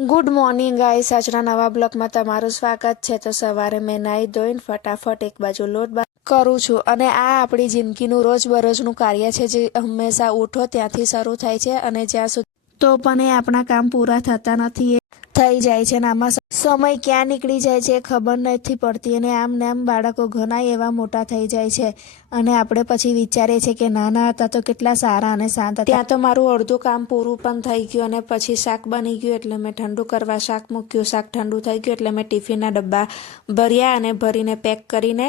Good morning guys, આજના નવા બ્લોગમાં તમારું સ્વાગત છે। તો સવારે મેં નાહી ધોઈને ફટાફટ એક બાજુ લોટ કરું છું અને આ આપણી જિંદગીનું રોજબરોજનું કાર્ય છે જે હંમેશા ઉઠો ત્યાંથી શરૂ થાય છે અને જ્યાં સુધી તો પણ એ આપણા કામ પૂરા થતા નથી, થઈ જાય છે અને આમાં સમય ક્યાં નીકળી જાય છે એ ખબર નથી પડતી અને આમ ને આમ બાળકો ઘણા એવા મોટા થઈ જાય છે અને આપણે પછી વિચારીએ છીએ કે નાના હતા તો કેટલા સારા અને શાંત હતા। ત્યાં તો મારું અડધું કામ પૂરું પણ થઈ ગયું અને પછી શાક બની ગયું એટલે મેં ઠંડુ કરવા શાક મૂક્યું। શાક ઠંડુ થઈ ગયું એટલે મેં ટિફિનના ડબ્બા ભર્યા અને ભરીને પેક કરીને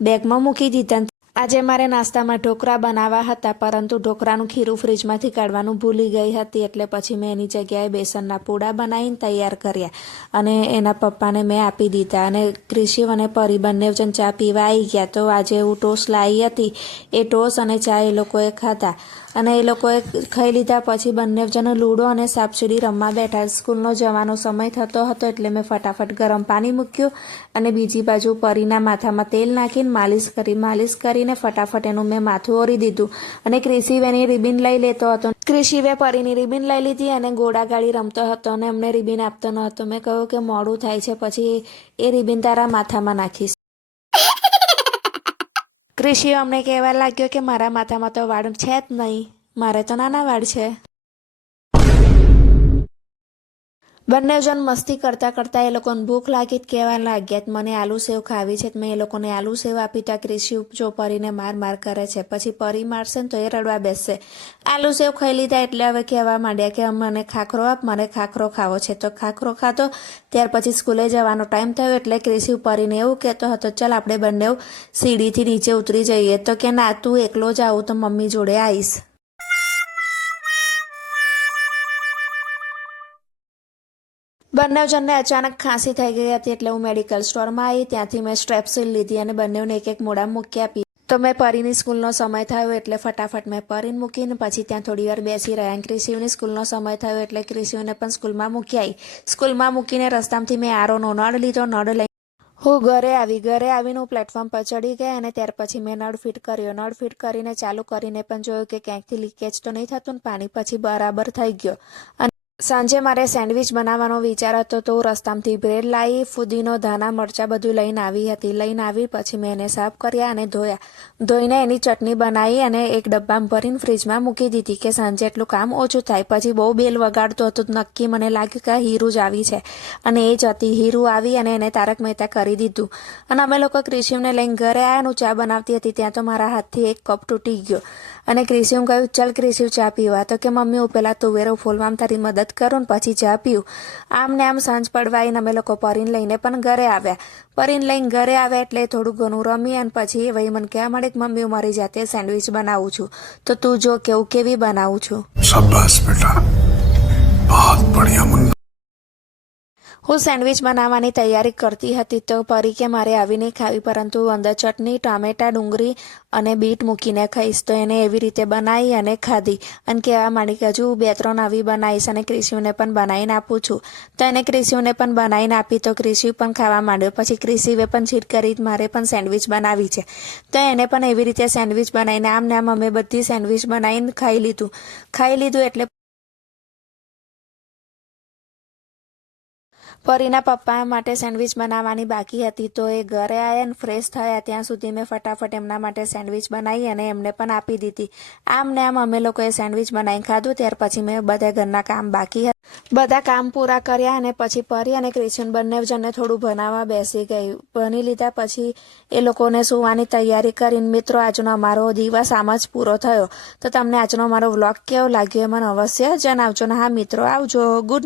બેગમાં મૂકી દીધા। આજે મારે નાસ્તામાં ઢોકળા બનાવવા હતા, પરંતુ ઢોકળાનું ખીરું ફ્રીજમાંથી કાઢવાનું ભૂલી ગઈ હતી, એટલે પછી મેં એની જગ્યાએ બેસનના પૂડા બનાવીને તૈયાર કર્યા અને એના પપ્પાને મેં આપી દીધા અને ક્રિશિવ અને પરી બંને જણ ચા પીવા આવી ગયા। તો આજે હું ટોસ લાવી હતી, એ ટોસ અને ચા એ લોકોએ ખાધા અને એ લોકોએ ખાઈ લીધા પછી બંને જણ લૂડો અને સાપસીડી રમવા બેઠા। સ્કૂલનો જવાનો સમય થતો હતો એટલે મેં ફટાફટ ગરમ પાણી મૂક્યું અને બીજી બાજુ પરીના માથામાં તેલ નાખીને માલિશ કરીને ફટાફટ એનું મેં માથું ઓરી દીધું અને ક્રિશિવ એની રિબિન લઈ લેતો હતો। ક્રિશિવે પરીની રિબિન લઈ લીધી અને ઘોડાગાડી રમતો હતો અને અમને રિબિન આપતો ન હતો। મેં કહ્યું કે મોડું થાય છે, પછી એ રિબિન તારા માથામાં નાખીશ। ક્રિશિવ અમને કહેવા લાગ્યો કે મારા માથામાં તો વાળ છે જ નહીં, મારે તો નાના વાળ છે। બંને જણ મસ્તી કરતા કરતા એ લોકોને ભૂખ લાગી જ કહેવા લાગ્યા મને આલુ સેવ ખાવી છે। મેં એ લોકોને આલુ સેવ આપી તો ક્રિશિવ જો પરીને માર કરે છે, પછી પરી મારશે ને તો એ રડવા બેસશે। આલુ સેવ ખાઈ લીધા એટલે હવે કહેવા માંડ્યા કે મને ખાખરો આપ, મારે ખાખરો ખાવો છે। તો ખાખરો ખાધો। ત્યાર પછી સ્કૂલે જવાનો ટાઈમ થયો એટલે ક્રિશિવ પરીને એવું કહેતો હતો, ચાલ આપણે બંને સીડીથી નીચે ઉતરી જઈએ। તો કે ના, તું એકલો જ આવું તો મમ્મી જોડે આવીશ। બંને જણને અચાનક ખાંસી થઈ ગઈ હતી એટલે હું મેડિકલ સ્ટોરમાં આવી, ત્યાંથી મેં સ્ટ્રેપ્સિલ લીધી અને બંનેને એક એક મોડા મૂકી આપી। તો મેં પરીની સ્કૂલનો સમય થયો એટલે ફટાફટ મેં પરીને મૂકીને પછી ત્યાં થોડી વાર બેસી રહ્યા। ક્રિશિવની સ્કૂલનો સમય થયો એટલે ક્રિશિવને પણ સ્કૂલમાં મૂકી આવી। સ્કૂલમાં મૂકીને રસ્તામાંથી મેં આરોનો નળ લીધો, નળ લઈ હું ઘરે આવીને હું પ્લેટફોર્મ પર ચડી ગઈ અને ત્યાર પછી મેં નળ ફિટ કર્યો। નળ ફિટ કરીને ચાલુ કરીને પણ જોયું કે ક્યાંકથી લીકેજ તો નહીં થતું ને પાણી, પછી બરાબર થઈ ગયો। અને સાંજે મારે સેન્ડવિચ બનાવવાનો વિચાર હતો તો હું રસ્તામાંથી બ્રેડ લાવી, ફુદીનો, ધાણા, મરચાં બધું લઈને આવી હતી। લઈને આવી પછી મેં એને સાફ કર્યા અને ધોઈને એની ચટણી બનાવી અને એક ડબ્બામાં ભરીને ફ્રીજમાં મૂકી દીધી કે સાંજે એટલું કામ ઓછું થાય। પછી બહુ બેલ વગાડતો હતો, નક્કી મને લાગ્યું કે હીરું જ આવી છે અને એ જ હતી। હીરું આવી અને એને તારક મહેતા કરી દીધું અને અમે લોકો ક્રિશિવને લઈને ઘરે આવ્યા। હું ચા બનાવતી હતી ત્યાં તો મારા હાથથી એક કપ તૂટી ગયો અને ક્રિશિવ કહ્યું, ચાલ ક્રિશિવ ચા પીવા। તો કે મમ્મી હું પહેલાં તુવેરો ફોલવામાં તારી મદદ કરું ને પછી ચા પીવું। આમ ને આમ સાંજ પડવા આવીને અમે લોકો પરીને લઈને પણ ઘરે આવ્યા। પરીને લઈને ઘરે આવ્યા એટલે થોડું ઘણું રમી અને પછી વહી મને કહેવા માંડે કે મમ્મી હું મારી જાતે સેન્ડવિચ બનાવું છું, તો તું જો કે હું કેવી બનાવું છું। શાબાશ બેટા, બહુત બઢિયા મુન્ના। હું સેન્ડવિચ બનાવવાની તૈયારી કરતી હતી તો પરી કે મારે આવી નહીં ખાવી, પરંતુ અંદર ચટણી, ટામેટા, ડુંગળી અને બીટ મૂકીને ખાઈશ। તો એને એવી રીતે બનાવી અને ખાધી અને કહેવા માંડી કે હજુ 2-3 આવી બનાવીશ અને ક્રિશિવને પણ બનાવીને આપું છું। તો એને ક્રિશિવને પણ બનાવીને આપી તો ક્રિશિવ પણ ખાવા માંડ્યો। પછી ક્રિશિવે પણ જીદ કરી મારે પણ સેન્ડવિચ બનાવી છે, તો એને પણ એવી રીતે સેન્ડવિચ બનાવીને આમ ને આમ અમે બધી સેન્ડવિચ બનાવીને ખાઈ લીધું એટલે પરીના પપ્પા માટે સેન્ડવિચ બનાવવાની બાકી હતી તો એ ઘરે આવ્યા ને ફ્રેશ થયા ત્યાં સુધી મેં ફટાફટ એમના માટે સેન્ડવિચ બનાવી અને એમને પણ આપી દીધી। આમ ને આમ અમે લોકોએ સેન્ડવિચ બનાવીને ખાધું। ત્યાર પછી મેં બધા ઘરના કામ બાકી બધા કામ પૂરા કર્યા અને પછી પરી અને ક્રિશન બંને જણને થોડું ભણાવવા બેસી ગઈ। ભણી લીધા પછી એ લોકોને સુવાની તૈયારી કરીને મિત્રો આજનો અમારો દિવસ આમ જ પૂરો થયો। તો તમને આજનો મારો વ્લોગ કેવો લાગ્યો એ મને અવશ્ય જણાવજો ને હા મિત્રો, આવજો, ગુડ